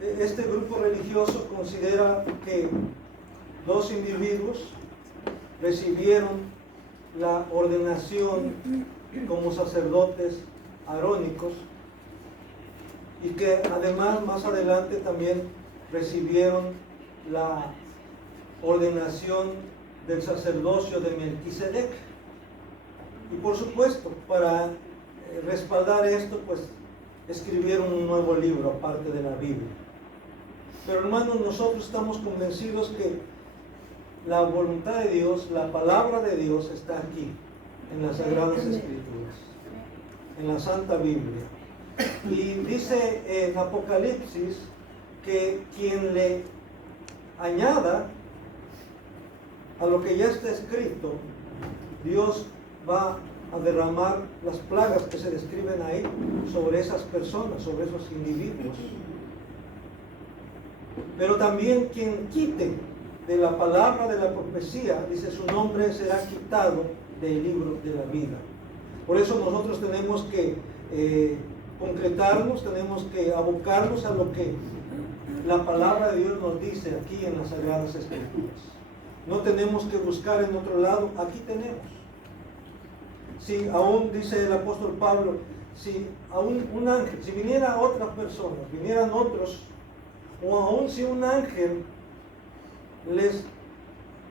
este grupo religioso considera que dos individuos recibieron la ordenación como sacerdotes arónicos y que además más adelante también recibieron la ordenación del sacerdocio de Melquisedec. Y por supuesto, para respaldar esto, pues escribieron un nuevo libro aparte de la Biblia. Pero hermanos, nosotros estamos convencidos que la voluntad de Dios, la palabra de Dios está aquí, en las Sagradas Escrituras, en la Santa Biblia. Y dice en Apocalipsis que quien le añada a lo que ya está escrito, Dios va a derramar las plagas que se describen ahí sobre esas personas, sobre esos individuos. Pero también quien quite de la palabra de la profecía, dice, su nombre será quitado del libro de la vida. Por eso nosotros tenemos que concretarnos, tenemos que abocarnos a lo que la palabra de Dios nos dice aquí en las Sagradas Escrituras. No tenemos que buscar en otro lado, aquí tenemos. Si aún, dice el apóstol Pablo, si aún un ángel, si viniera otra persona, vinieran otros, o aún si un ángel les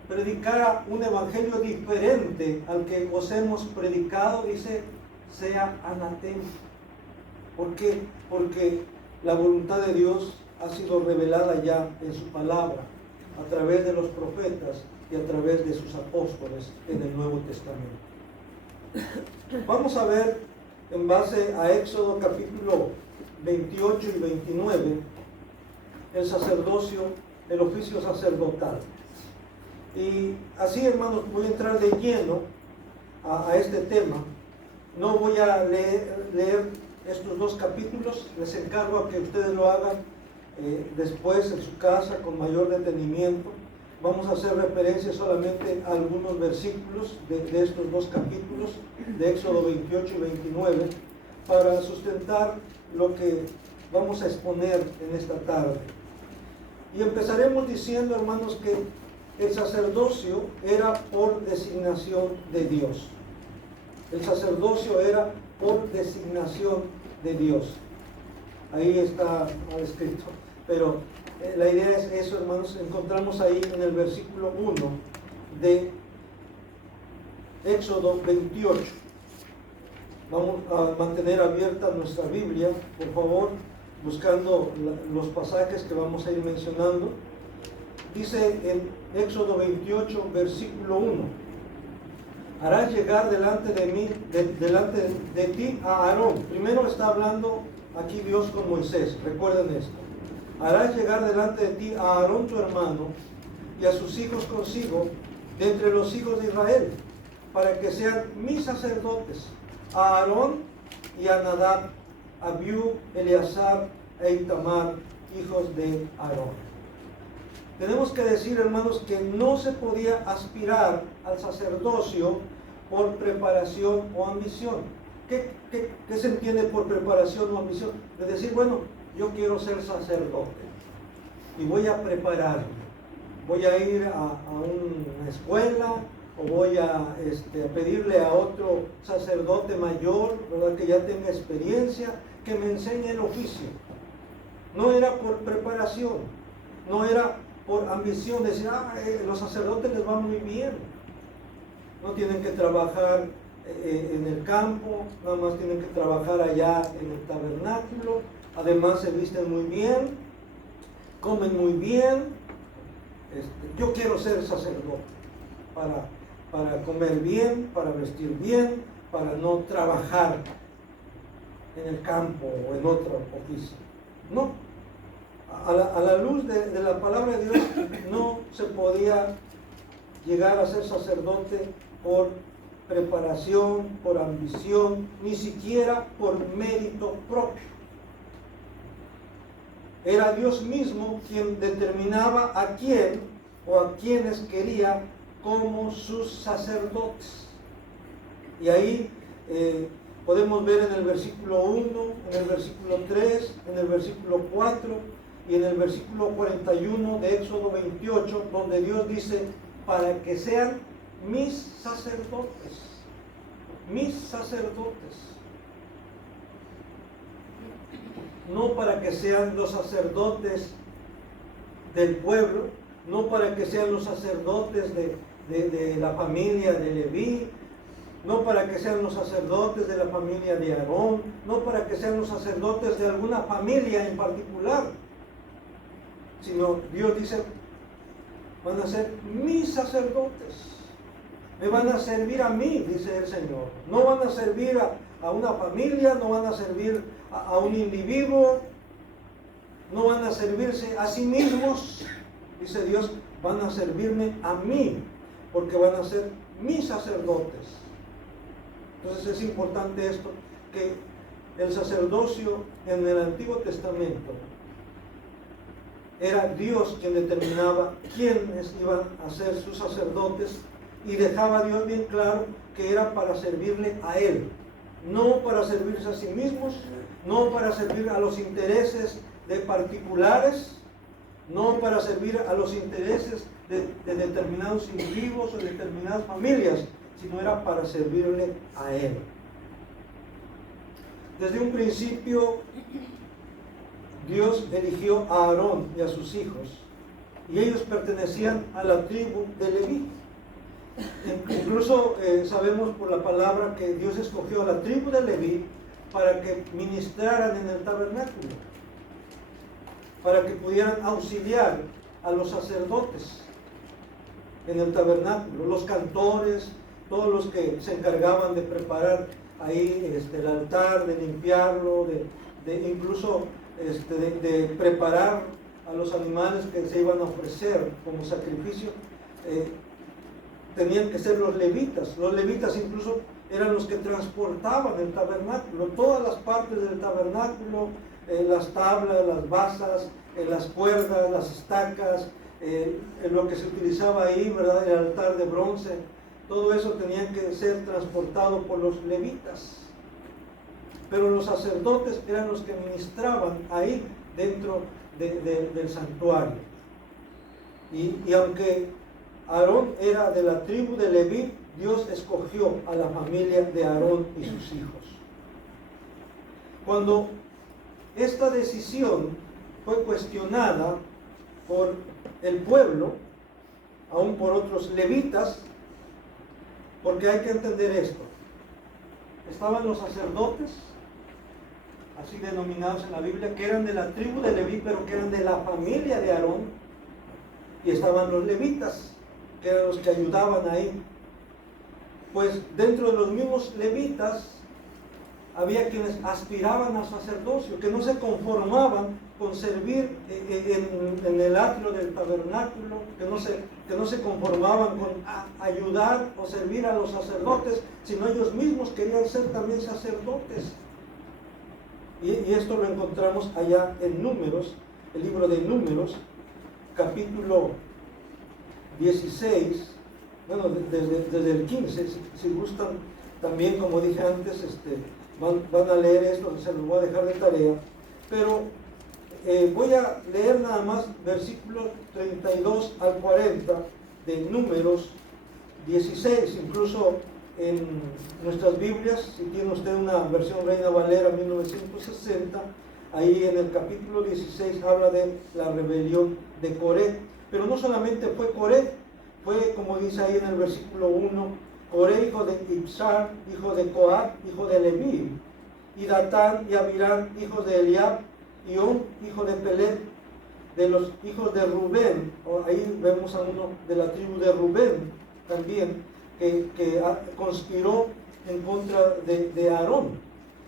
predicara un evangelio diferente al que os hemos predicado, dice, sea anatema. ¿Por qué? Porque la voluntad de Dios ha sido revelada ya en su palabra, a través de los profetas y a través de sus apóstoles en el Nuevo Testamento. Vamos a ver, en base a Éxodo capítulo 28 y 29, el sacerdocio, el oficio sacerdotal. Y así, hermanos, voy a entrar de lleno a este tema. No voy a leer estos dos capítulos, les encargo a que ustedes lo hagan después en su casa con mayor detenimiento. Vamos a hacer referencia solamente a algunos versículos de estos dos capítulos, de Éxodo 28 y 29, para sustentar lo que vamos a exponer en esta tarde. Y empezaremos diciendo, hermanos, que el sacerdocio era por designación de Dios. El sacerdocio era por designación de Dios. Ahí está escrito. Pero la idea es eso, hermanos. Encontramos ahí en el versículo 1 de Éxodo 28. Vamos a mantener abierta nuestra Biblia, por favor, buscando los pasajes que vamos a ir mencionando. Dice en Éxodo 28, versículo 1: harás llegar delante de ti a Aarón. Primero está hablando aquí Dios con Moisés, recuerden esto. Harás llegar delante de ti a Aarón tu hermano y a sus hijos consigo de entre los hijos de Israel, para que sean mis sacerdotes, a Aarón y a Nadab, Abiú, Eleazar e Itamar, hijos de Aarón. Tenemos que decir, hermanos, que no se podía aspirar al sacerdocio por preparación o ambición. ¿Qué se entiende por preparación o ambición? De decir, bueno, yo quiero ser sacerdote y voy a prepararme. Voy a ir a una escuela o voy a pedirle a otro sacerdote mayor, ¿verdad?, que ya tenga experiencia, que me enseñe el oficio. No era por preparación, no era por ambición, de decir, los sacerdotes les va muy bien. No tienen que trabajar en el campo, nada más tienen que trabajar allá en el tabernáculo, además se visten muy bien, comen muy bien. Yo quiero ser sacerdote para comer bien, para vestir bien, para no trabajar en el campo o en otro oficio. No, a la luz de la palabra de Dios no se podía llegar a ser sacerdote por preparación, por ambición, ni siquiera por mérito propio. Era Dios mismo quien determinaba a quién o a quienes quería como sus sacerdotes. Y ahí podemos ver en el versículo 1, en el versículo 3, en el versículo 4, y en el versículo 41 de Éxodo 28, donde Dios dice, para que sean mis sacerdotes, mis sacerdotes. No para que sean los sacerdotes del pueblo, no para que sean los sacerdotes de la familia de Leví, no para que sean los sacerdotes de la familia de Aarón, no para que sean los sacerdotes de alguna familia en particular, sino Dios dice, van a ser mis sacerdotes, me van a servir a mí, dice el Señor. No van a servir a una familia, no van a servir a un individuo, no van a servirse a sí mismos, dice Dios, van a servirme a mí, porque van a ser mis sacerdotes. Entonces es importante esto, que el sacerdocio en el Antiguo Testamento era Dios quien determinaba quiénes iban a ser sus sacerdotes, y dejaba Dios bien claro que era para servirle a Él, no para servirse a sí mismos, no para servir a los intereses de particulares, no para servir a los intereses de determinados individuos o determinadas familias, sino era para servirle a Él. Desde un principio, Dios eligió a Aarón y a sus hijos, y ellos pertenecían a la tribu de Leví. Incluso sabemos por la palabra que Dios escogió a la tribu de Leví para que ministraran en el tabernáculo, para que pudieran auxiliar a los sacerdotes en el tabernáculo, los cantores, todos los que se encargaban de preparar ahí el altar, de limpiarlo, incluso de preparar a los animales que se iban a ofrecer como sacrificio. Tenían que ser los levitas. Los levitas incluso eran los que transportaban el tabernáculo, todas las partes del tabernáculo, las tablas, las basas, las cuerdas, las estacas, lo que se utilizaba ahí, ¿verdad? El altar de bronce, todo eso tenía que ser transportado por los levitas. Pero los sacerdotes eran los que ministraban ahí dentro del santuario. Y aunque Aarón era de la tribu de Leví, Dios escogió a la familia de Aarón y sus hijos. Cuando esta decisión fue cuestionada por el pueblo, aún por otros levitas, porque hay que entender esto. Estaban los sacerdotes, así denominados en la Biblia, que eran de la tribu de Leví, pero que eran de la familia de Aarón, y estaban los levitas, que eran los que ayudaban ahí. Pues dentro de los mismos levitas había quienes aspiraban al sacerdocio, que no se conformaban con servir en el atrio del tabernáculo, que no se conformaban con ayudar o servir a los sacerdotes, sino ellos mismos querían ser también sacerdotes. Y esto lo encontramos allá en Números, el libro de Números, capítulo 16, bueno, desde el 15, si gustan, también como dije antes, van a leer esto, se los voy a dejar de tarea, pero voy a leer nada más versículos 32 al 40 de Números 16, incluso en nuestras Biblias, si tiene usted una versión Reina Valera 1960, ahí en el capítulo 16 habla de la rebelión de Coré. Pero no solamente fue Coré, fue como dice ahí en el versículo 1, Coré, hijo de Ibsar, hijo de Coat, hijo de Leví, y Datán y Abirán, hijos de Eliab, y On, hijo de Pelet, de los hijos de Rubén. Ahí vemos a uno de la tribu de Rubén también, que conspiró en contra de Aarón.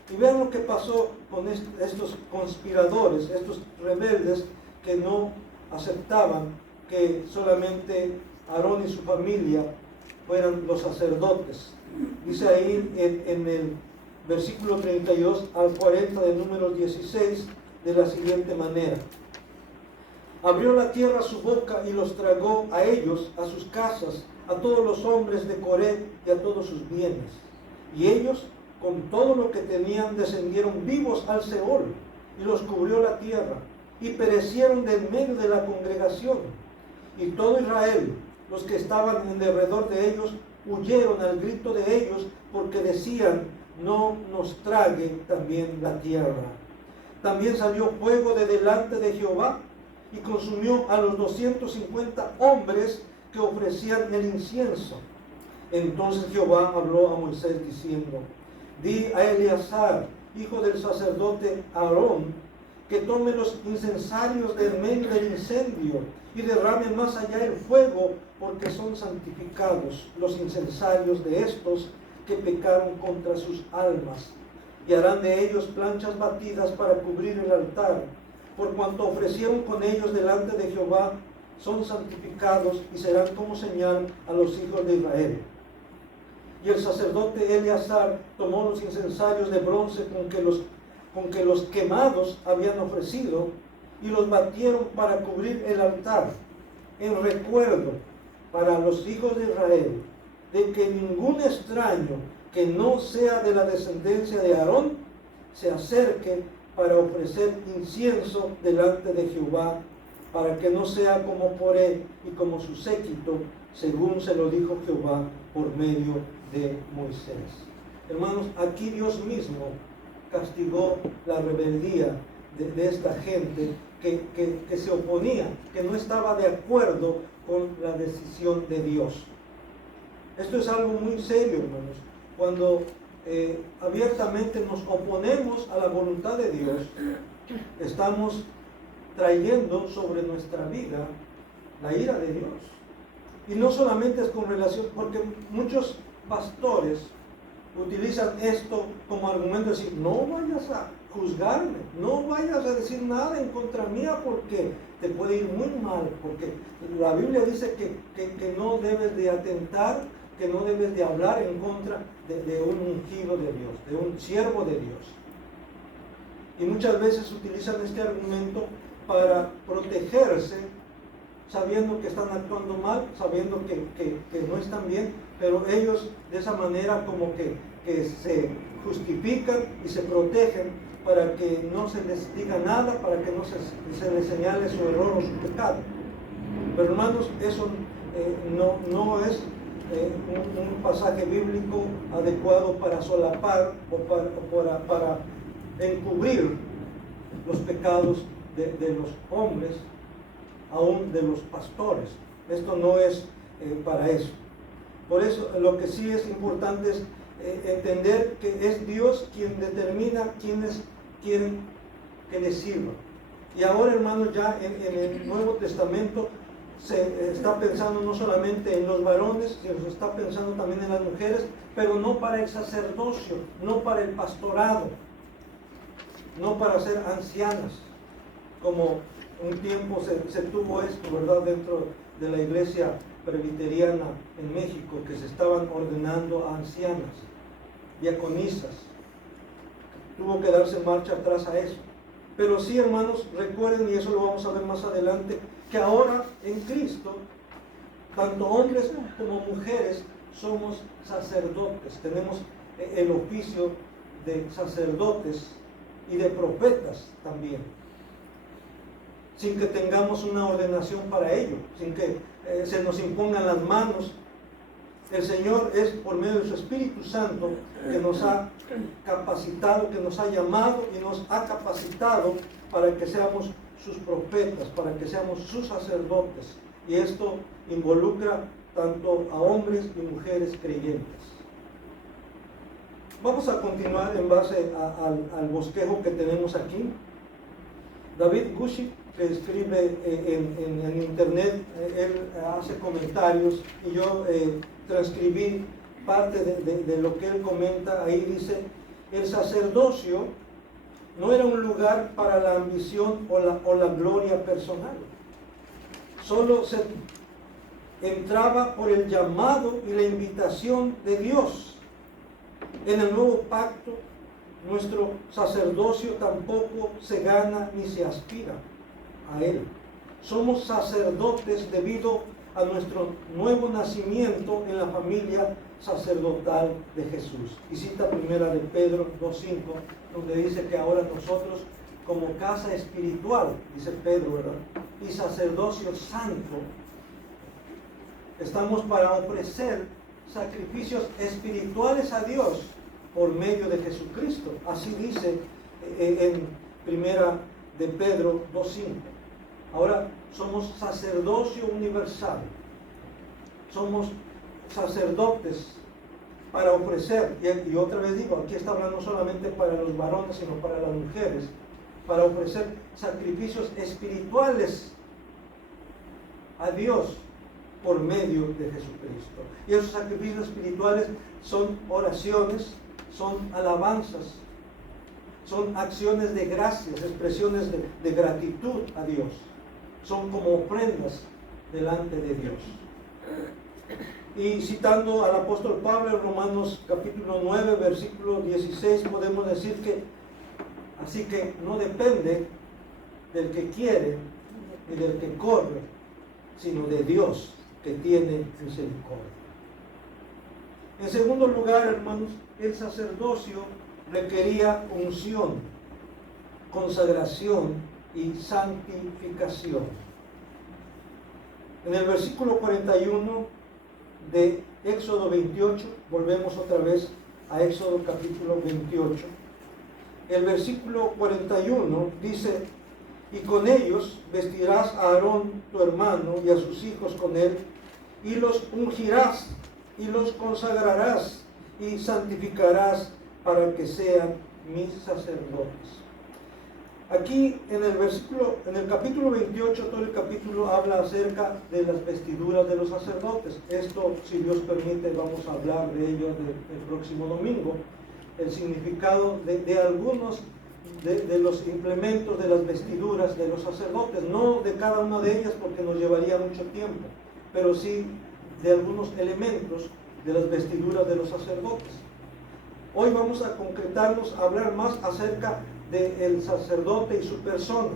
Y vean lo que pasó con estos conspiradores, estos rebeldes que no aceptaban que solamente Aarón y su familia fueran los sacerdotes. Dice ahí en el versículo 32 al 40 de Números 16 de la siguiente manera: abrió la tierra su boca y los tragó a ellos, a sus casas, a todos los hombres de Coré y a todos sus bienes. Y ellos, con todo lo que tenían, descendieron vivos al Seol, y los cubrió la tierra. y perecieron de en medio de la congregación. Y todo Israel, los que estaban en derredor de ellos, huyeron al grito de ellos, porque decían: no nos trague también la tierra. También salió fuego de delante de Jehová y consumió a los 250 hombres que ofrecían el incienso. Entonces Jehová habló a Moisés diciendo: di a Eleazar, hijo del sacerdote Aarón, que tome los incensarios de en medio del incendio y derrame más allá el fuego, porque son santificados los incensarios de estos que pecaron contra sus almas. Y harán de ellos planchas batidas para cubrir el altar, por cuanto ofrecieron con ellos delante de Jehová, son santificados y serán como señal a los hijos de Israel. Y el sacerdote Eleazar tomó los incensarios de bronce con que los quemados habían ofrecido, y los batieron para cubrir el altar, en recuerdo para los hijos de Israel, de que ningún extraño que no sea de la descendencia de Aarón se acerque para ofrecer incienso delante de Jehová, para que no sea como Coré y como su séquito, según se lo dijo Jehová por medio de Moisés. Hermanos, aquí Dios mismo castigó la rebeldía de esta gente que se oponía, que no estaba de acuerdo con la decisión de Dios. Esto es algo muy serio, hermanos. Cuando abiertamente nos oponemos a la voluntad de Dios, estamos trayendo sobre nuestra vida la ira de Dios. Y no solamente es con relación, porque muchos pastores utilizan esto como argumento de decir: no vayas a juzgarme, no vayas a decir nada en contra mía, porque te puede ir muy mal, porque la Biblia dice que no debes de atentar, que no debes de hablar en contra de un ungido de Dios, de un siervo de Dios. Y muchas veces utilizan este argumento para protegerse, sabiendo que están actuando mal, sabiendo que no están bien, pero ellos de esa manera como que se justifican y se protegen para que no se les diga nada, para que no se les señale su error o su pecado. Pero hermanos, eso no es un pasaje bíblico adecuado para solapar o para encubrir los pecados de los hombres, aún de los pastores. Esto no es para eso. Por eso lo que sí es importante es entender que es Dios quien determina quiénes quieren que les sirva. Y ahora, hermanos, ya en el Nuevo Testamento se está pensando no solamente en los varones, sino se está pensando también en las mujeres, pero no para el sacerdocio, no para el pastorado, no para ser ancianas, como un tiempo se tuvo esto, ¿verdad?, dentro de la iglesia presbiteriana en México, que se estaban ordenando a ancianas, diaconisas. Tuvo que darse marcha atrás a eso. Pero sí, hermanos, recuerden, y eso lo vamos a ver más adelante, que ahora en Cristo, tanto hombres como mujeres, somos sacerdotes. Tenemos el oficio de sacerdotes y de profetas también, sin que tengamos una ordenación para ello, sin que se nos impongan las manos. El Señor es por medio de su Espíritu Santo que nos ha capacitado, que nos ha llamado y nos ha capacitado para que seamos sus profetas, para que seamos sus sacerdotes. Y esto involucra tanto a hombres y mujeres creyentes. Vamos a continuar en base al bosquejo que tenemos aquí. David Gushik, que escribe en internet, él hace comentarios y yo transcribí parte de lo que él comenta. Ahí dice: el sacerdocio no era un lugar para la ambición o la gloria personal. Solo se entraba por el llamado y la invitación de Dios. En el nuevo pacto, nuestro sacerdocio tampoco se gana ni se aspira a él. Somos sacerdotes debido a nuestro nuevo nacimiento en la familia sacerdotal de Jesús. Y cita primera de Pedro 2:5, donde dice que ahora nosotros, como casa espiritual, dice Pedro, ¿verdad? Y sacerdocio santo. Estamos para ofrecer sacrificios espirituales a Dios por medio de Jesucristo. Así dice en primera de Pedro 2:5. Ahora somos sacerdocio universal. Somos sacerdotes para ofrecer, y otra vez digo, aquí está hablando solamente para los varones, sino para las mujeres, para ofrecer sacrificios espirituales a Dios por medio de Jesucristo. Y esos sacrificios espirituales son oraciones, son alabanzas, son acciones de gracias, expresiones de gratitud a Dios. Son como ofrendas delante de Dios. Y citando al apóstol Pablo en Romanos capítulo 9, versículo 16, podemos decir que así que no depende del que quiere ni del que corre, sino de Dios que tiene misericordia. En segundo lugar, hermanos, el sacerdocio requería unción, consagración y santificación. En el versículo 41 de Éxodo 28, volvemos otra vez a Éxodo capítulo 28. El versículo 41 dice: y con ellos vestirás a Aarón tu hermano y a sus hijos con él, y los ungirás y los consagrarás y santificarás para que sean mis sacerdotes. Aquí en el capítulo 28, todo el capítulo habla acerca de las vestiduras de los sacerdotes. Esto, si Dios permite, vamos a hablar de ello el próximo domingo. El significado de algunos de los implementos de las vestiduras de los sacerdotes, no de cada una de ellas porque nos llevaría mucho tiempo, pero sí de algunos elementos de las vestiduras de los sacerdotes. Hoy vamos a concretarnos, a hablar más acerca del sacerdote y su persona.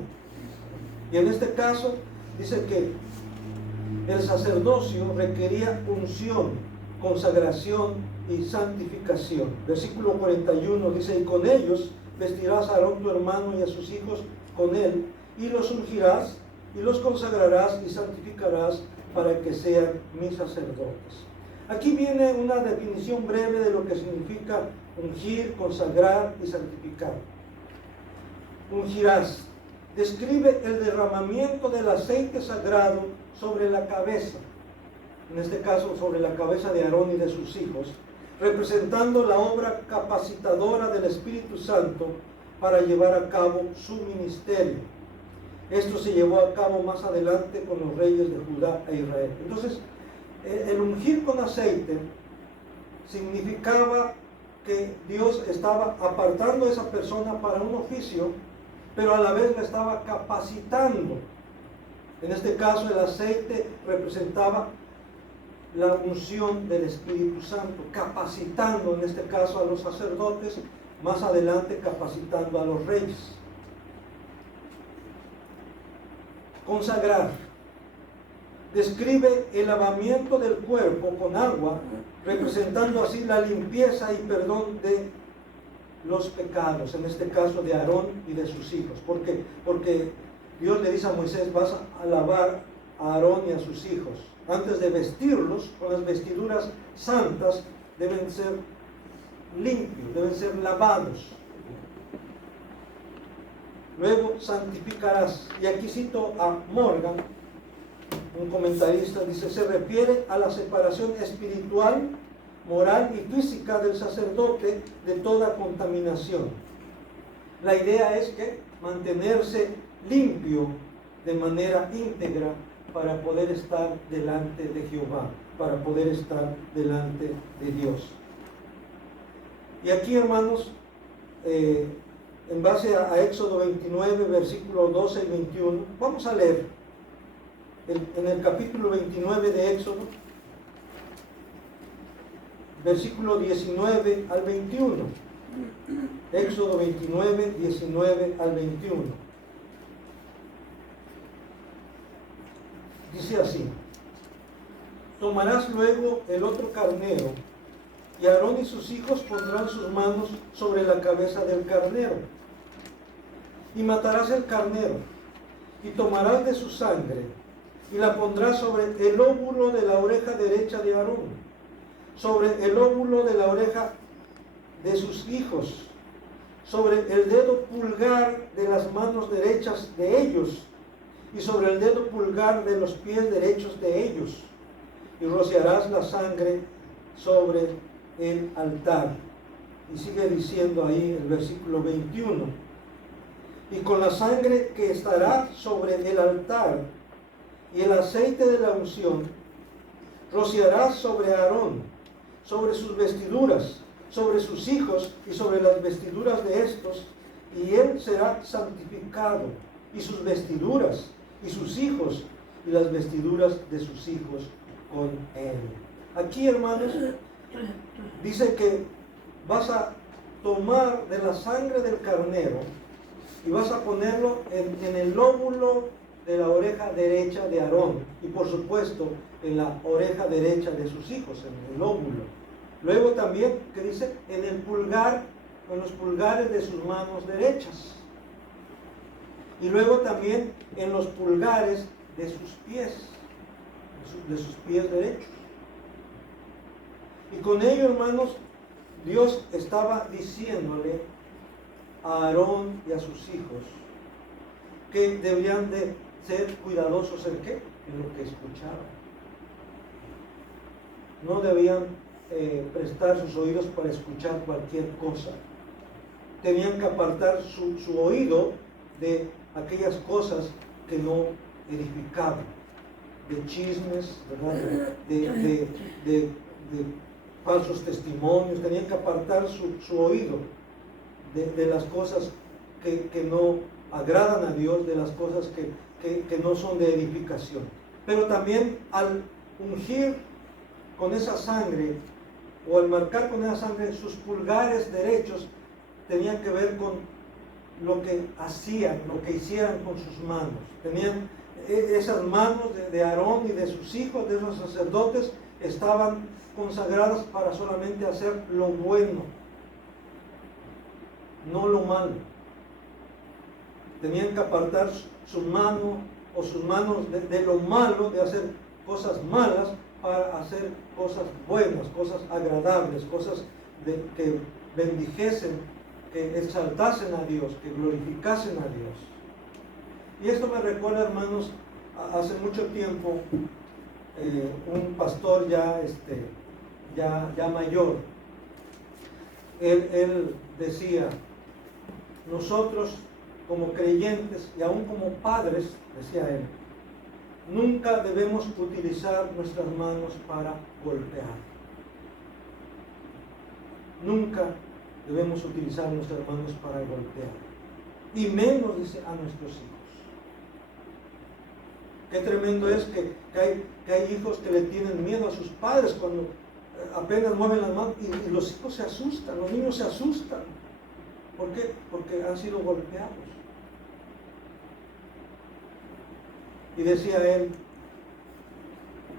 Y en este caso dice que el sacerdocio requería unción, consagración y santificación. Versículo 41 dice: y con ellos vestirás a Aarón tu hermano y a sus hijos con él, y los ungirás y los consagrarás y santificarás para que sean mis sacerdotes. Aquí viene una definición breve de lo que significa ungir, consagrar y santificar. Ungirás describe el derramamiento del aceite sagrado sobre la cabeza, en este caso sobre la cabeza de Aarón y de sus hijos, representando la obra capacitadora del Espíritu Santo para llevar a cabo su ministerio. Esto se llevó a cabo más adelante con los reyes de Judá e Israel. Entonces, el ungir con aceite significaba que Dios estaba apartando a esa persona para un oficio, pero a la vez la estaba capacitando. En este caso, el aceite representaba la unción del Espíritu Santo, capacitando en este caso a los sacerdotes, más adelante capacitando a los reyes. Consagrar describe el lavamiento del cuerpo con agua, representando así la limpieza y perdón de los pecados, en este caso de Aarón y de sus hijos. ¿Por qué? Porque Dios le dice a Moisés: vas a lavar a Aarón y a sus hijos. Antes de vestirlos con las vestiduras santas, deben ser limpios, deben ser lavados. Luego santificarás. Y aquí cito a Morgan, un comentarista, dice: se refiere a la separación espiritual, moral y física del sacerdote de toda contaminación. La idea es que mantenerse limpio de manera íntegra para poder estar delante de Jehová, para poder estar delante de Dios. Y aquí, hermanos, en base a Éxodo 29, versículos 12 y 21, vamos a leer en el capítulo 29 de Éxodo, versículo 19 al 21. Éxodo 29, 19 al 21. Dice así: tomarás luego el otro carnero, y Aarón y sus hijos pondrán sus manos sobre la cabeza del carnero, Y matarás el carnero, y tomarás de su sangre, y la pondrás sobre el óvulo de la oreja derecha de Aarón, sobre el óvulo de la oreja de sus hijos, sobre el dedo pulgar de las manos derechas de ellos, y sobre el dedo pulgar de los pies derechos de ellos, y rociarás la sangre sobre el altar. Y sigue diciendo ahí el versículo 21. Y con la sangre que estará sobre el altar y el aceite de la unción, rociarás sobre Aarón, sobre sus vestiduras, sobre sus hijos y sobre las vestiduras de estos, y él será santificado, y sus vestiduras, y sus hijos, y las vestiduras de sus hijos con él. Aquí, hermanos, dice que vas a tomar de la sangre del carnero y vas a ponerlo en el lóbulo de la oreja derecha de Aarón, y por supuesto en la oreja derecha de sus hijos, en el lóbulo. Luego también, que dice, en el pulgar, en los pulgares de sus manos derechas. Y luego también en los pulgares de sus pies, de sus pies derechos. Y con ello, hermanos, Dios estaba diciéndole a Aarón y a sus hijos que deberían de ser cuidadosos en qué, en lo que escuchaban. No debían prestar sus oídos para escuchar cualquier cosa. Tenían que apartar su oído de aquellas cosas que no edificaban, de chismes, ¿verdad? De falsos testimonios. Tenían que apartar su oído de las cosas que no agradan a Dios, de las cosas que no son de edificación. Pero también al ungir con esa sangre, o al marcar con esa sangre sus pulgares derechos, tenía que ver con lo que hacían, lo que hicieran con sus manos. Tenían esas manos de Aarón y de sus hijos, de esos sacerdotes, estaban consagradas para solamente hacer lo bueno, no lo malo. Tenían que apartar su mano o sus manos de lo malo, de hacer cosas malas, para hacer cosas buenas, cosas agradables, cosas que bendijesen, que exaltasen a Dios, que glorificasen a Dios. Y esto me recuerda, hermanos, hace mucho tiempo, un pastor ya mayor, él decía: nosotros como creyentes y aún como padres, decía él, nunca debemos utilizar nuestras manos para golpear. Nunca debemos utilizar nuestras manos para golpear. Y menos, dice, a nuestros hijos. Qué tremendo es que hay hijos que le tienen miedo a sus padres cuando apenas mueven las manos, y los hijos se asustan, los niños se asustan. ¿Por qué? Porque han sido golpeados. Y decía él: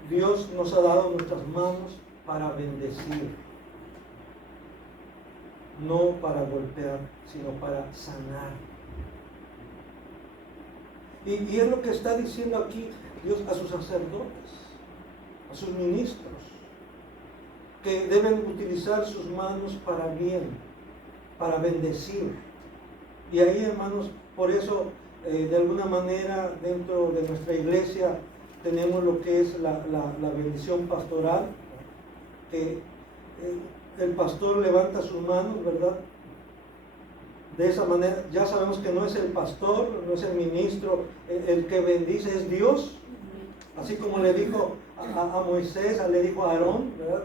Dios nos ha dado nuestras manos para bendecir, no para golpear, sino para sanar. Y es lo que está diciendo aquí Dios a sus sacerdotes, a sus ministros, que deben utilizar sus manos para bien, para bendecir. Y ahí, hermanos, por eso de alguna manera dentro de nuestra iglesia tenemos lo que es la bendición pastoral, que el pastor levanta sus manos, ¿verdad? De esa manera ya sabemos que no es el pastor, no es el ministro el que bendice, es Dios. Así como le dijo a Moisés, le dijo a Aarón, ¿verdad?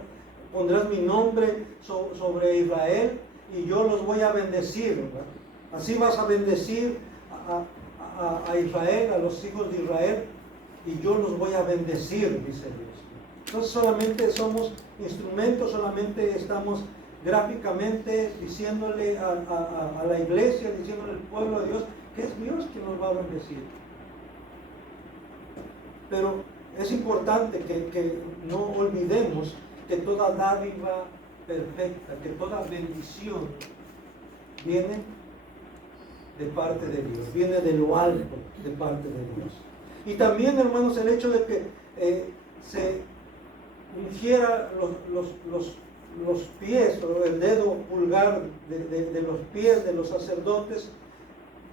Pondrás mi nombre sobre Israel y yo los voy a bendecir, ¿verdad? Así vas a bendecir a Israel, a los hijos de Israel, y yo los voy a bendecir, dice Dios. Entonces solamente somos instrumentos, solamente estamos gráficamente diciéndole a la iglesia, diciéndole al pueblo de Dios, que es Dios quien nos va a bendecir. Pero es importante que no olvidemos que toda dádiva perfecta, que toda bendición viene de parte de Dios, viene de lo alto de parte de Dios. Y también, hermanos, el hecho de que se ungiera los pies, o el dedo pulgar de los pies de los sacerdotes,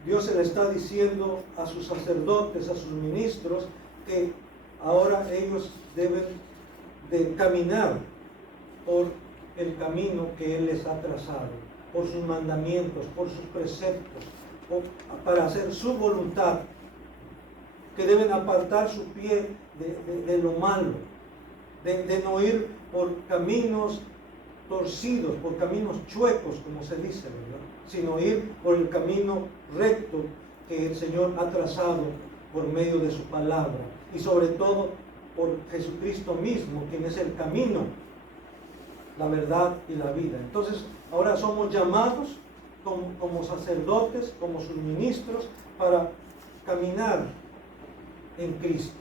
Dios se le está diciendo a sus sacerdotes, a sus ministros, que ahora ellos deben de caminar por el camino que Él les ha trazado, por sus mandamientos, por sus preceptos, para hacer su voluntad, que deben apartar su pie de lo malo, de no ir por caminos torcidos, por caminos chuecos, como se dice, ¿verdad? Sino ir por el camino recto que el Señor ha trazado por medio de su palabra, y sobre todo por Jesucristo mismo, quien es el camino, la verdad y la vida. Entonces, ahora somos llamados como sacerdotes, como sus ministros, para caminar en Cristo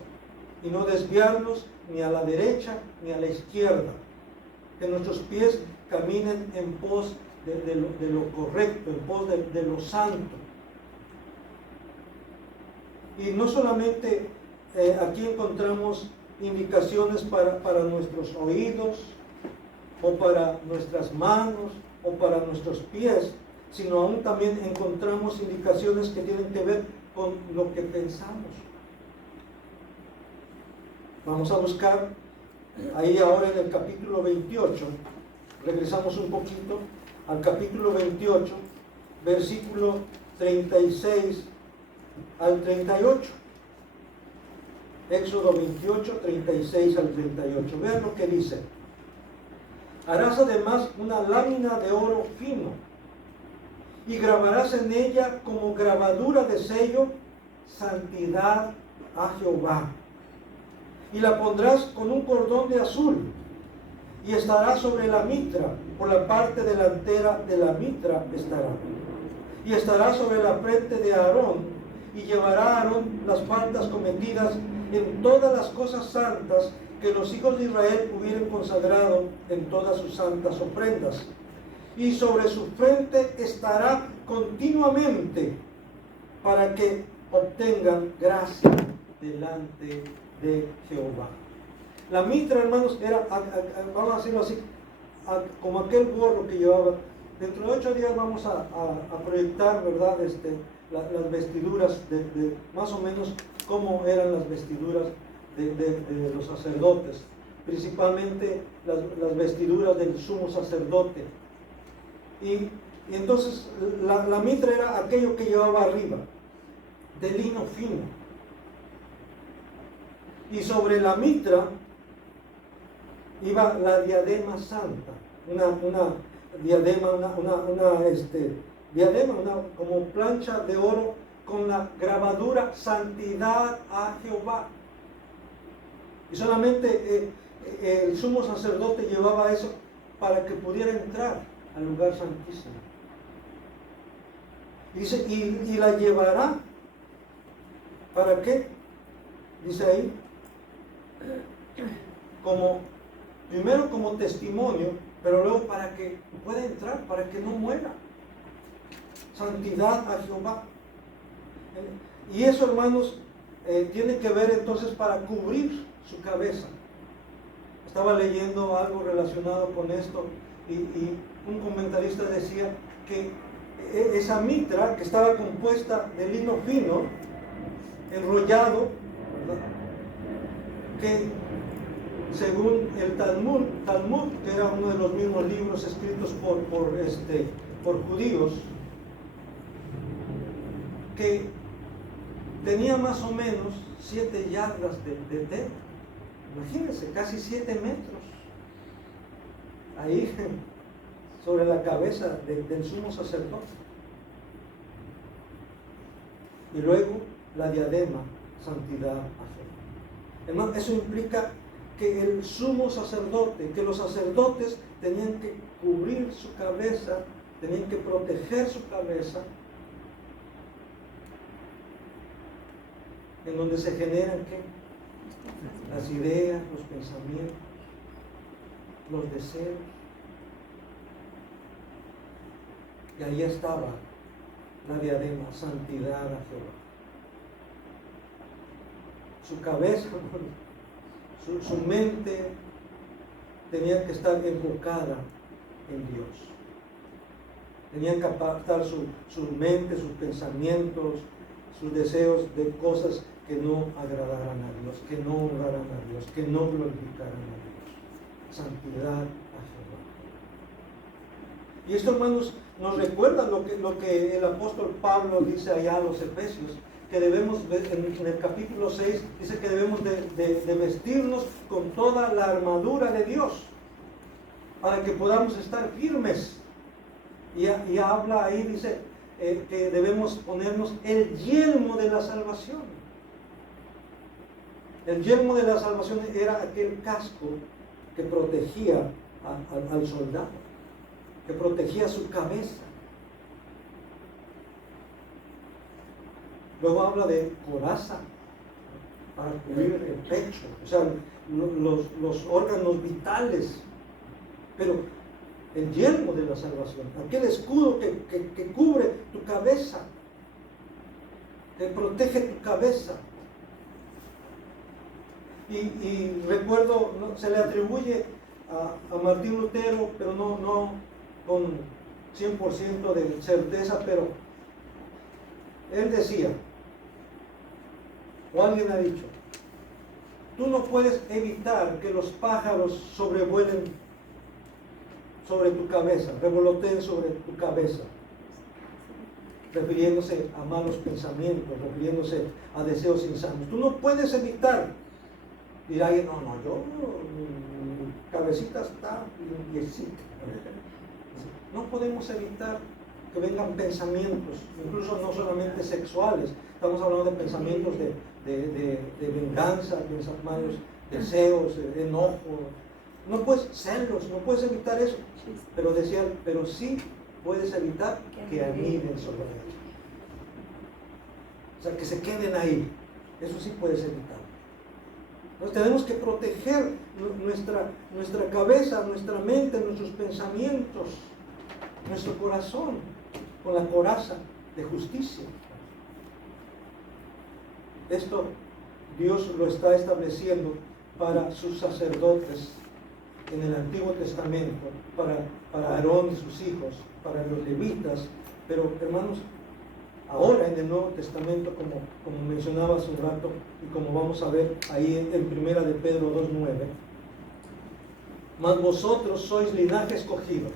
y no desviarnos ni a la derecha ni a la izquierda. Que nuestros pies caminen en pos de lo correcto, en pos de lo santo. Y no solamente aquí encontramos indicaciones para nuestros oídos, o para nuestras manos, o para nuestros pies, sino aún también encontramos indicaciones que tienen que ver con lo que pensamos. Vamos a buscar ahí ahora en el capítulo 28, regresamos un poquito al capítulo 28, versículo 36 al 38. Éxodo 28, 36 al 38. Vean lo que dice. Harás además una lámina de oro fino y grabarás en ella como grabadura de sello, santidad a Jehová. Y la pondrás con un cordón de azul y estará sobre la mitra, por la parte delantera de la mitra estará. Y estará sobre la frente de Aarón, y llevará a Aarón las faltas cometidas en todas las cosas santas que los hijos de Israel hubieran consagrado en todas sus santas ofrendas. Y sobre su frente estará continuamente, para que obtengan gracia delante de Jehová. La mitra, hermanos, era, vamos a decirlo así, como aquel gorro que llevaba. Dentro de 8 días vamos a proyectar, ¿verdad?, las vestiduras de más o menos cómo eran las vestiduras de los sacerdotes, principalmente las vestiduras del sumo sacerdote. Y entonces la mitra era aquello que llevaba arriba, de lino fino. Y sobre la mitra iba la diadema santa, una diadema, como plancha de oro con la grabadura santidad a Jehová. Y solamente el sumo sacerdote llevaba eso para que pudiera entrar al lugar santísimo. Y dice, y la llevará, ¿para qué? Dice ahí, primero como testimonio, pero luego para que pueda entrar, para que no muera. Santidad a Jehová. Y eso, hermanos, tiene que ver entonces para cubrir su cabeza. Estaba leyendo algo relacionado con esto y un comentarista decía que esa mitra, que estaba compuesta de lino fino, enrollado, ¿verdad?, que según el Talmud, que era uno de los mismos libros escritos por judíos, que tenía más o menos 7 yardas de tela. Imagínense, casi 7 metros ahí sobre la cabeza del sumo sacerdote. Y luego la diadema, santidad a Jehová. Hermano, eso implica que el sumo sacerdote, que los sacerdotes tenían que cubrir su cabeza, tenían que proteger su cabeza, en donde se generan ¿qué? Las ideas, los pensamientos, los deseos. Y ahí estaba la diadema, santidad a Jehová. Su cabeza, su mente tenía que estar enfocada en Dios. Tenían que apartar su mente, sus pensamientos, sus deseos de cosas que no agradaran a Dios, que no honraran a Dios, que no glorificaran a Dios. Santidad a Jehová. Y esto, hermanos, nos recuerda lo que el apóstol Pablo dice allá a los Efesios, que debemos, en el capítulo 6, dice que debemos de vestirnos con toda la armadura de Dios, para que podamos estar firmes. Y habla ahí, dice que debemos ponernos el yelmo de la salvación. El yelmo de la salvación era aquel casco que protegía al soldado, que protegía su cabeza. Luego habla de coraza para cubrir el pecho, o sea, los órganos vitales. Pero el yelmo de la salvación, aquel escudo que cubre tu cabeza, que protege tu cabeza. Y recuerdo, se le atribuye a Martín Lutero, pero no con 100% de certeza, pero él decía, o alguien ha dicho, tú no puedes evitar que los pájaros sobrevuelen sobre tu cabeza, revoloteen sobre tu cabeza, refiriéndose a malos pensamientos, refiriéndose a deseos insanos. Tú no puedes evitar. Dirá alguien, no, yo, mi cabecita está limpiecita. No podemos evitar que vengan pensamientos, incluso no solamente sexuales, estamos hablando de pensamientos de venganza, malos deseos, enojo. No puedes celos, no puedes evitar eso. Pero decía, pero sí puedes evitar que aniden sobre ellos. O sea, que se queden ahí. Eso sí puedes evitar. Entonces tenemos que proteger nuestra cabeza, nuestra mente, nuestros pensamientos, nuestro corazón, con la coraza de justicia. Esto Dios lo está estableciendo para sus sacerdotes en el Antiguo Testamento, para Aarón y sus hijos, para los levitas, pero hermanos, ahora en el Nuevo Testamento, como mencionaba hace un rato, y como vamos a ver ahí en Primera de Pedro 2:9, mas vosotros sois linaje escogido.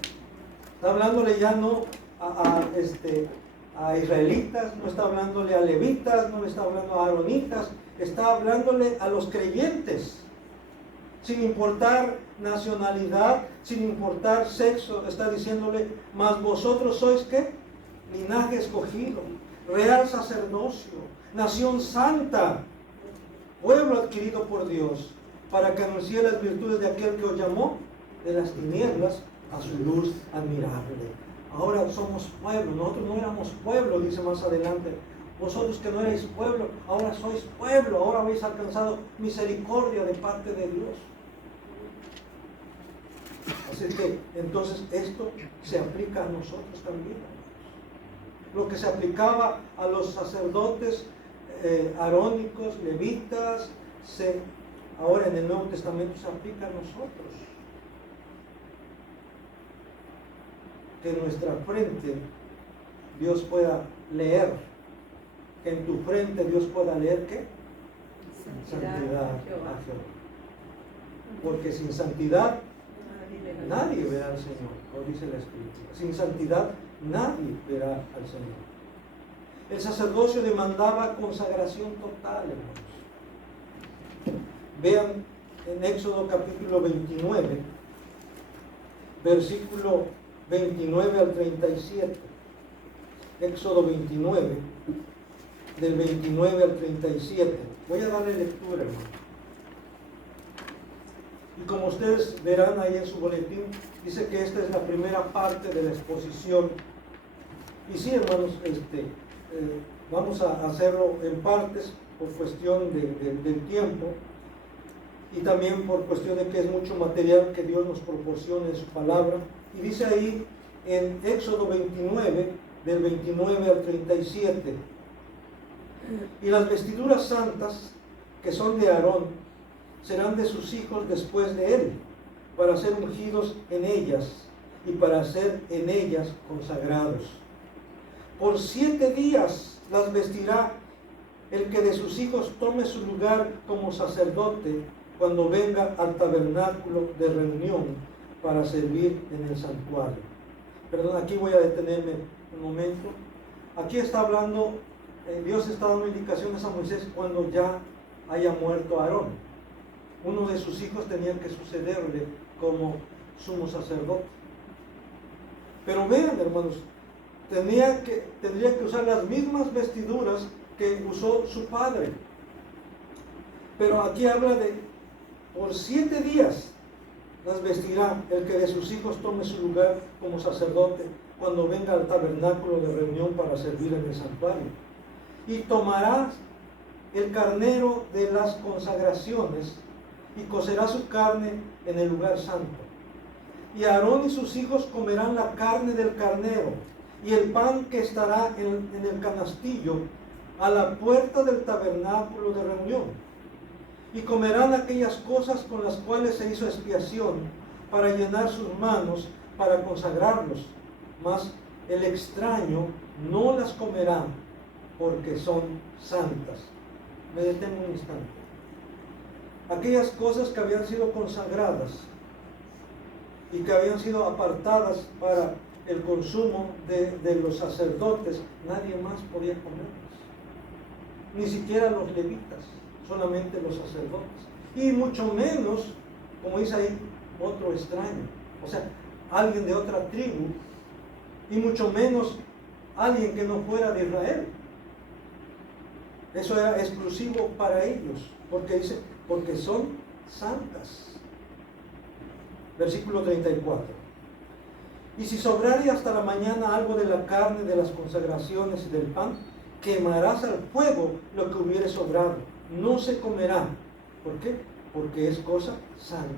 Está hablándole ya no a israelitas, no está hablándole a levitas, no le está hablando a aaronitas, está hablándole a los creyentes, sin importar nacionalidad, sin importar sexo. Está diciéndole, mas vosotros sois ¿qué? Linaje escogido, real sacerdocio, nación santa, pueblo adquirido por Dios, para que anuncie las virtudes de aquel que os llamó de las tinieblas a su luz admirable. Ahora somos pueblo, nosotros no éramos pueblo, dice más adelante. Vosotros que no erais pueblo, ahora sois pueblo, ahora habéis alcanzado misericordia de parte de Dios. Así que entonces esto se aplica a nosotros también. Lo que se aplicaba a los sacerdotes arónicos, levitas, ahora en el Nuevo Testamento se aplica a nosotros. Que en nuestra frente Dios pueda leer, que en tu frente Dios pueda leer ¿qué? Santidad a Jehová. Porque sin santidad nadie verá al Señor, como dice la Escritura. Sin santidad nadie verá al Señor. El sacerdocio demandaba consagración total, hermanos. Vean en Éxodo capítulo 29, versículo 29 al 37. Éxodo 29, del 29 al 37. Voy a darle lectura, hermano. Y como ustedes verán ahí en su boletín, dice que esta es la primera parte de la exposición. Y sí, hermanos, vamos a hacerlo en partes por cuestión del tiempo y también por cuestión de que es mucho material que Dios nos proporciona en su palabra. Y dice ahí en Éxodo 29, del 29 al 37. Y las vestiduras santas, que son de Aarón, serán de sus hijos después de él, para ser ungidos en ellas y para ser en ellas consagrados. Por 7 días las vestirá el que de sus hijos tome su lugar como sacerdote cuando venga al tabernáculo de reunión para servir en el santuario. Perdón, aquí voy a detenerme un momento. Aquí está hablando, Dios está dando indicaciones a Moisés cuando ya haya muerto Aarón. Uno de sus hijos tenía que sucederle como sumo sacerdote. Pero vean, hermanos, tendría que usar las mismas vestiduras que usó su padre. Pero aquí habla de por 7 días las vestirá el que de sus hijos tome su lugar como sacerdote cuando venga al tabernáculo de reunión para servir en el santuario. Y tomará el carnero de las consagraciones y cocerá su carne en el lugar santo. Y Aarón y sus hijos comerán la carne del carnero y el pan que estará en el canastillo a la puerta del tabernáculo de reunión. Y comerán aquellas cosas con las cuales se hizo expiación para llenar sus manos para consagrarlos. Mas el extraño no las comerá porque son santas. Me detengo un instante. Aquellas cosas que habían sido consagradas y que habían sido apartadas para el consumo de los sacerdotes, nadie más podía comerlas. Ni siquiera los levitas, solamente los sacerdotes. Y mucho menos, como dice ahí, otro extraño. O sea, alguien de otra tribu. Y mucho menos alguien que no fuera de Israel. Eso era exclusivo para ellos. Porque dice, porque son santas. Versículo 34. Y si sobrare hasta la mañana algo de la carne de las consagraciones y del pan, quemarás al fuego lo que hubiere sobrado. No se comerá. ¿Por qué? Porque es cosa santa.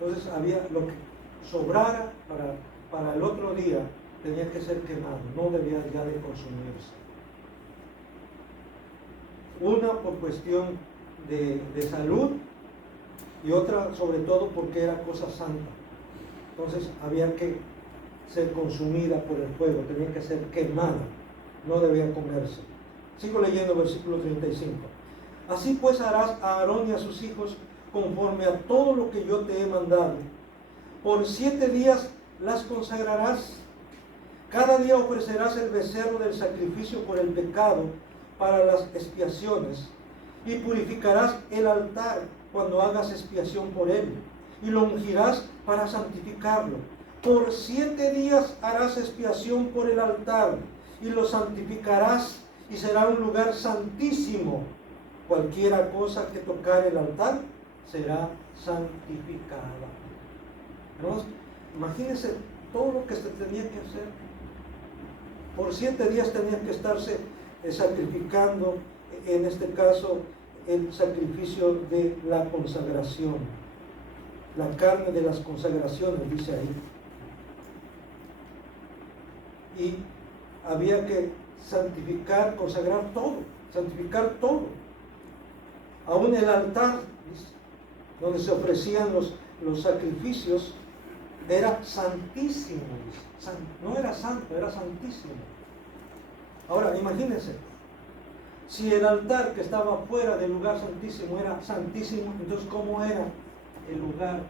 Entonces había lo que sobrara para el otro día, tenía que ser quemado, no debía ya de consumirse. Una por cuestión de salud y otra sobre todo porque era cosa santa. Entonces había que ser consumida por el fuego, tenía que ser quemada, no debía comerse. Sigo leyendo versículo 35. Así pues harás a Aarón y a sus hijos conforme a todo lo que yo te he mandado. Por 7 días las consagrarás. Cada día ofrecerás el becerro del sacrificio por el pecado para las expiaciones, y purificarás el altar cuando hagas expiación por él, y lo ungirás para santificarlo. Por 7 días harás expiación por el altar, y lo santificarás, y será un lugar santísimo. Cualquiera cosa que tocare el altar será santificada. Hermanos, imagínense todo lo que se tenía que hacer. Por 7 días tenía que estarse sacrificando, en este caso, el sacrificio de la consagración. La carne de las consagraciones, dice ahí. Y había que santificar, consagrar todo, santificar todo. Aún el altar, donde se ofrecían los sacrificios, era santísimo. No era santo, era santísimo. Ahora, imagínense, si el altar que estaba fuera del lugar santísimo era santísimo, entonces ¿cómo era el lugar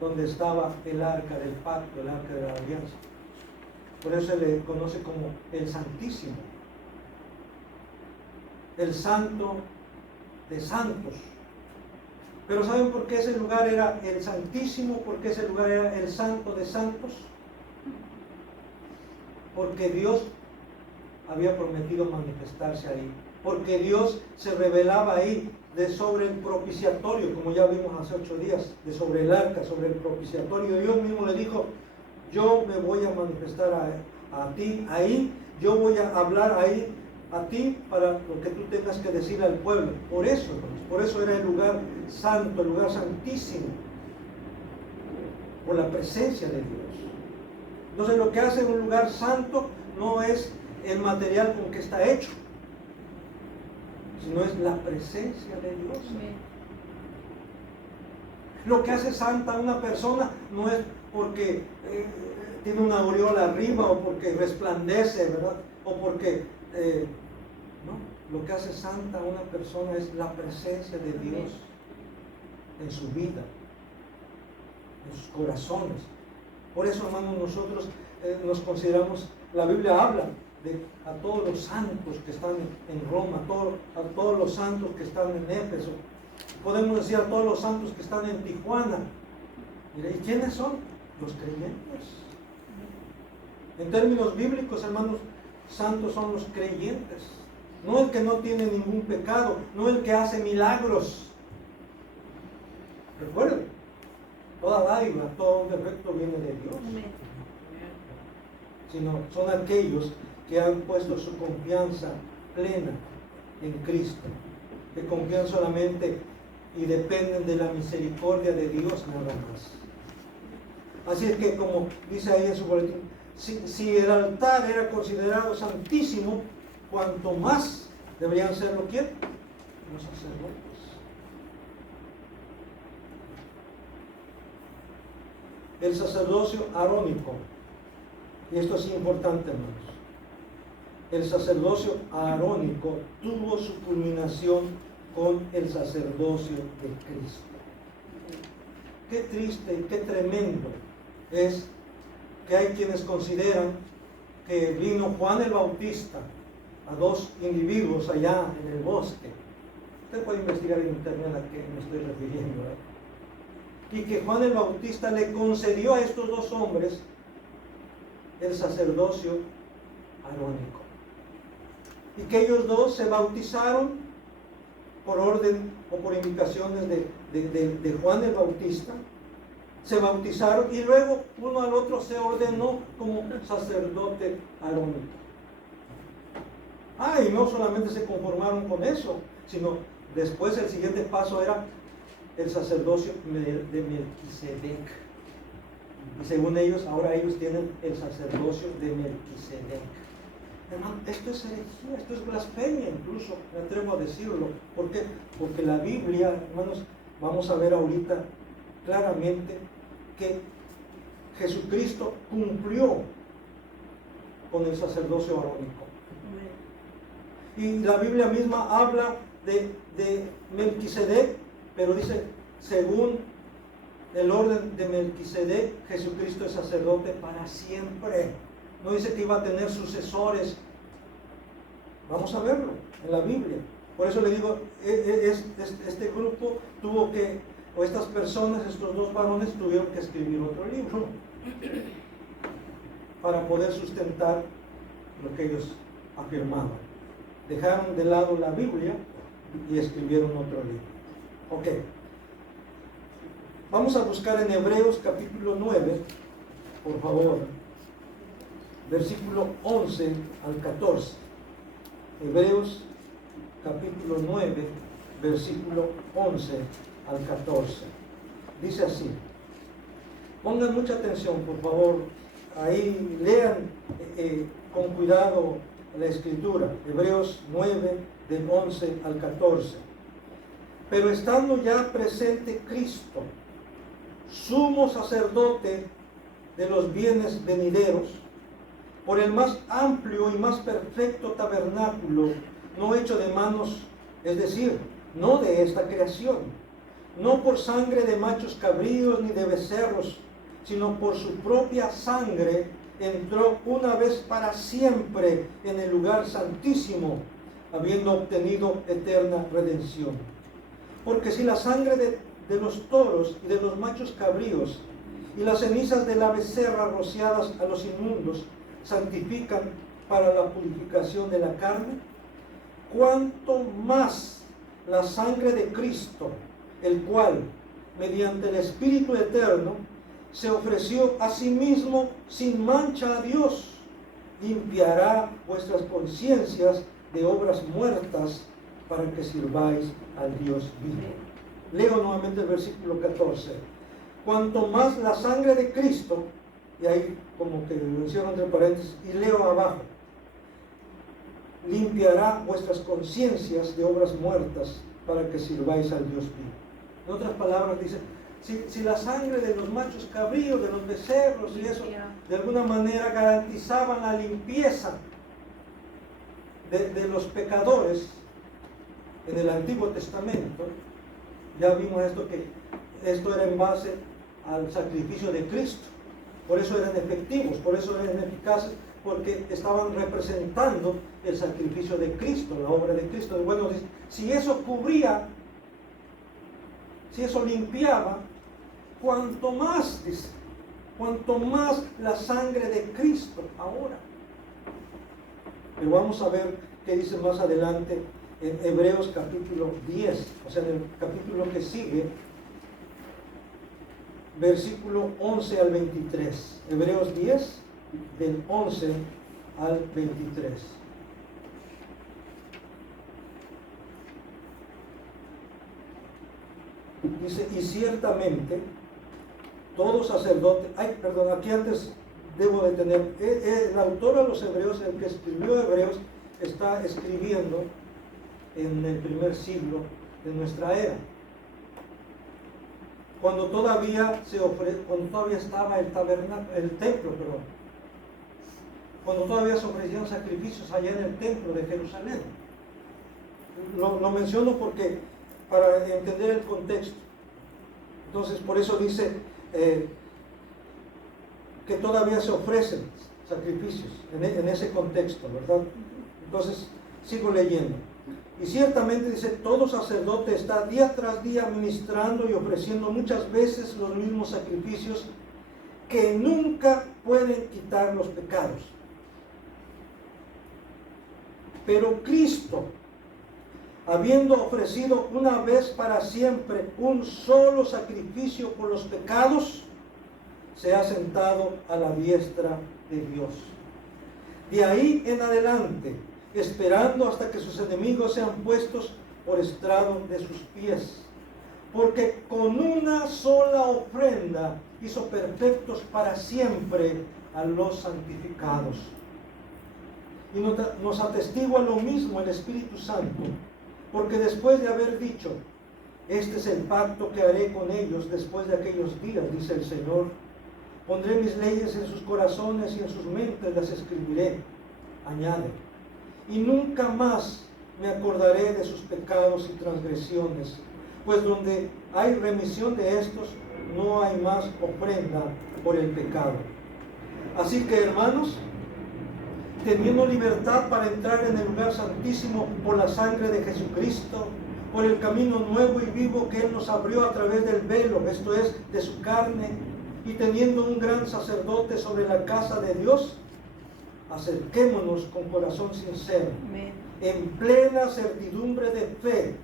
donde estaba el arca del pacto, el arca de la alianza? Por eso se le conoce como el Santísimo, el Santo de Santos. Pero ¿saben por qué ese lugar era el Santísimo? ¿Por qué ese lugar era el Santo de Santos? Porque Dios había prometido manifestarse ahí. Porque Dios se revelaba ahí sobre el propiciatorio, como ya vimos hace 8 días, de sobre el arca, sobre el propiciatorio. Dios mismo le dijo, yo me voy a manifestar a ti ahí, yo voy a hablar ahí a ti para lo que tú tengas que decir al pueblo. Por eso, hermanos, por eso era el lugar santo, el lugar santísimo, por la presencia de Dios. Entonces lo que hace un lugar santo, no es el material con que está hecho, sino es la presencia de Dios. Lo que hace santa a una persona no es porque tiene una aureola arriba o porque resplandece, ¿verdad? O porque, no, lo que hace santa a una persona es la presencia de Dios en su vida, en sus corazones. Por eso, hermanos, nosotros nos consideramos, la Biblia habla a todos los santos que están en Roma, a todos los santos que están en Éfeso. Podemos decir a todos los santos que están en Tijuana. ¿Y quiénes son? Los creyentes. En términos bíblicos, hermanos, santos son los creyentes. No el que no tiene ningún pecado, no el que hace milagros. Recuerden, toda dádiva, todo defecto viene de Dios. Sino son aquellos que han puesto su confianza plena en Cristo, que confían solamente y dependen de la misericordia de Dios nada más. Así es que, como dice ahí en su boletín, si el altar era considerado santísimo, cuanto más deberían serlo, ¿quién? Los sacerdotes. El sacerdocio arónico, y esto es importante, hermanos. El sacerdocio arónico tuvo su culminación con el sacerdocio de Cristo. Qué triste y qué tremendo es que hay quienes consideran que vino Juan el Bautista a dos individuos allá en el bosque. Usted puede investigar en internet a qué me estoy refiriendo, ¿verdad? Y que Juan el Bautista le concedió a estos dos hombres el sacerdocio arónico. Y que ellos dos se bautizaron por orden o por indicaciones de Juan el Bautista. Se bautizaron y luego uno al otro se ordenó como sacerdote arónico. Y no solamente se conformaron con eso, sino después el siguiente paso era el sacerdocio de Melquisedec. Y según ellos, ahora ellos tienen el sacerdocio de Melquisedec. Hermano, esto es herejía, esto es blasfemia, incluso me atrevo a decirlo. ¿Por qué? Porque la Biblia, hermanos, vamos a ver ahorita claramente que Jesucristo cumplió con el sacerdocio arónico. Y la Biblia misma habla de Melquisedec, pero dice, según el orden de Melquisedec, Jesucristo es sacerdote para siempre. No dice que iba a tener sucesores. Vamos a verlo en la Biblia. Por eso le digo, este grupo tuvo que, o estas personas, estos dos varones tuvieron que escribir otro libro para poder sustentar lo que ellos afirmaban. Dejaron de lado la Biblia y escribieron otro libro. Ok. Vamos a buscar en Hebreos capítulo 9, por favor. Versículo 11 al 14. Hebreos capítulo 9, versículo 11 al 14. Dice así. Pongan mucha atención, por favor. Ahí lean con cuidado la escritura. Hebreos 9, del 11 al 14. Pero estando ya presente Cristo, sumo sacerdote de los bienes venideros, por el más amplio y más perfecto tabernáculo, no hecho de manos, es decir, no de esta creación, no por sangre de machos cabríos ni de becerros, sino por su propia sangre, entró una vez para siempre en el lugar santísimo, habiendo obtenido eterna redención. Porque si la sangre de los toros y de los machos cabríos y las cenizas de la becerra rociadas a los inmundos santifican para la purificación de la carne, cuánto más la sangre de Cristo, el cual, mediante el Espíritu eterno, se ofreció a sí mismo sin mancha a Dios, limpiará vuestras conciencias de obras muertas para que sirváis al Dios vivo. Leo nuevamente el versículo 14. Cuanto más la sangre de Cristo, y ahí como que lo menciono entre paréntesis, y leo abajo, limpiará vuestras conciencias de obras muertas para que sirváis al Dios vivo. En otras palabras dice, si la sangre de los machos cabríos, de los becerros y eso, de alguna manera garantizaban la limpieza de los pecadores en el Antiguo Testamento, ya vimos esto, que esto era en base al sacrificio de Cristo. Por eso eran efectivos, por eso eran eficaces, porque estaban representando el sacrificio de Cristo, la obra de Cristo. Bueno, dice, si eso cubría, si eso limpiaba, cuanto más, dice, cuanto más la sangre de Cristo ahora. Pero vamos a ver qué dice más adelante en Hebreos capítulo 10, o sea, en el capítulo que sigue, versículo 11 al 23. Hebreos 10, del 11 al 23. Dice, y ciertamente todo sacerdote, aquí antes debo detener, el autor a los Hebreos, el que escribió Hebreos, está escribiendo en el primer siglo de nuestra era, cuando todavía estaba el tabernáculo, el templo, perdón, cuando todavía se ofrecían sacrificios allá en el templo de Jerusalén. Lo menciono porque para entender el contexto. Entonces, por eso dice que todavía se ofrecen sacrificios en ese contexto, ¿verdad? Entonces, sigo leyendo. Y ciertamente dice, todo sacerdote está día tras día ministrando y ofreciendo muchas veces los mismos sacrificios que nunca pueden quitar los pecados. Pero Cristo, habiendo ofrecido una vez para siempre un solo sacrificio por los pecados, se ha sentado a la diestra de Dios. De ahí en adelante, esperando hasta que sus enemigos sean puestos por estrado de sus pies. Porque con una sola ofrenda hizo perfectos para siempre a los santificados. Y nos atestigua lo mismo el Espíritu Santo, porque después de haber dicho, este es el pacto que haré con ellos después de aquellos días, dice el Señor, pondré mis leyes en sus corazones y en sus mentes las escribiré, añade, y nunca más me acordaré de sus pecados y transgresiones, pues donde hay remisión de estos, no hay más ofrenda por el pecado. Así que, hermanos, teniendo libertad para entrar en el lugar santísimo por la sangre de Jesucristo, por el camino nuevo y vivo que Él nos abrió a través del velo, esto es, de su carne, y teniendo un gran sacerdote sobre la casa de Dios, acerquémonos con corazón sincero, en plena certidumbre de fe,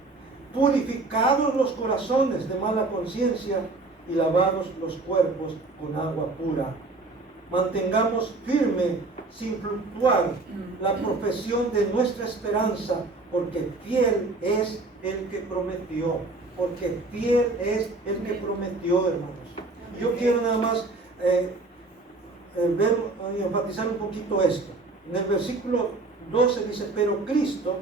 purificados los corazones de mala conciencia y lavados los cuerpos con agua pura. Mantengamos firme, sin fluctuar, la profesión de nuestra esperanza, porque fiel es el que prometió. Porque fiel es el que prometió, hermanos. Yo quiero nada más ver y enfatizar un poquito esto. En el versículo 12 dice, pero Cristo,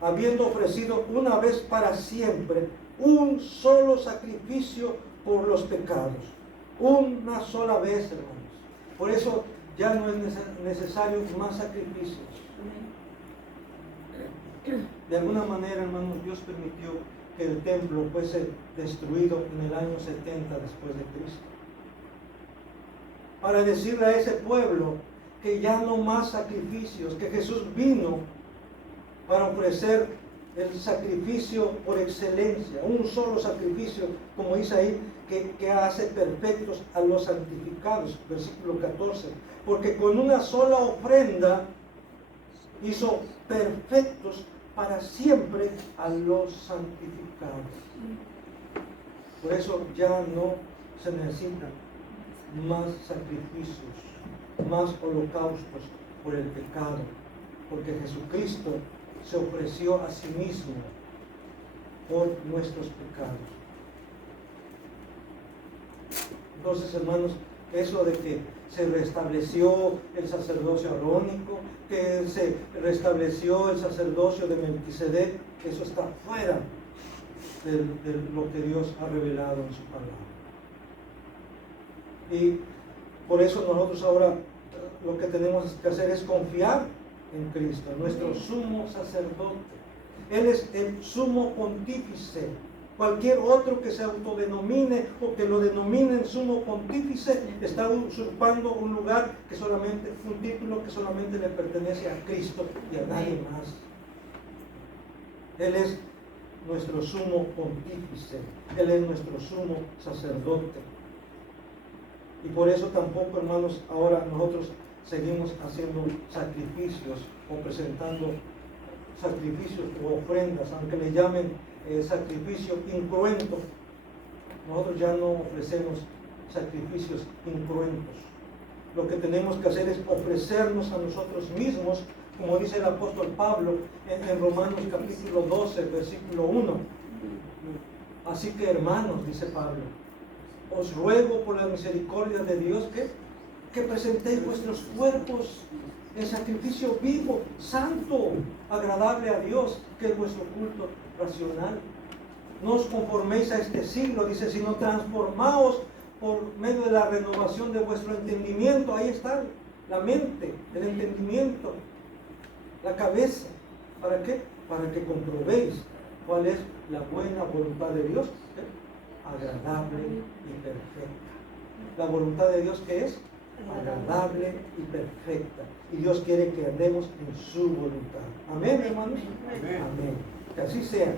habiendo ofrecido una vez para siempre un solo sacrificio por los pecados, una sola vez, hermanos. Por eso ya no es necesario más sacrificios. De alguna manera, hermanos, Dios permitió que el templo fuese destruido en el año 70 después de Cristo, para decirle a ese pueblo que ya no más sacrificios, que Jesús vino para ofrecer el sacrificio por excelencia, un solo sacrificio, como dice ahí, que hace perfectos a los santificados, versículo 14, porque con una sola ofrenda hizo perfectos para siempre a los santificados. Por eso ya no se necesitan más sacrificios, más holocaustos por el pecado, porque Jesucristo se ofreció a sí mismo por nuestros pecados. Entonces, hermanos, Eso de que se restableció el sacerdocio arónico, que se restableció el sacerdocio de Melquisedec, eso está fuera de lo que Dios ha revelado en su palabra. Y por eso nosotros ahora lo que tenemos que hacer es confiar en Cristo, nuestro sumo sacerdote. Él es el sumo pontífice. Cualquier otro que se autodenomine o que lo denominen sumo pontífice está usurpando un lugar que solamente, un título que solamente le pertenece a Cristo y a nadie más. Él es nuestro sumo pontífice, Él es nuestro sumo sacerdote. Y por eso tampoco, hermanos, ahora nosotros seguimos haciendo sacrificios o presentando sacrificios o ofrendas, aunque le llamen sacrificio incruento. Nosotros ya no ofrecemos sacrificios incruentos. Lo que tenemos que hacer es ofrecernos a nosotros mismos, como dice el apóstol Pablo en Romanos capítulo 12, versículo 1. Así que, hermanos, dice Pablo, os ruego por la misericordia de Dios que presentéis vuestros cuerpos en sacrificio vivo, santo, agradable a Dios, que es vuestro culto racional. No os conforméis a este siglo, dice, sino transformaos por medio de la renovación de vuestro entendimiento. Ahí está la mente, el entendimiento, la cabeza. ¿Para qué? Para que comprobéis cuál es la buena voluntad de Dios, agradable y perfecta. La voluntad de Dios, ¿qué es? Agradable y perfecta. Y Dios quiere que andemos en su voluntad. Amén, hermanos. Amén. Que así sea.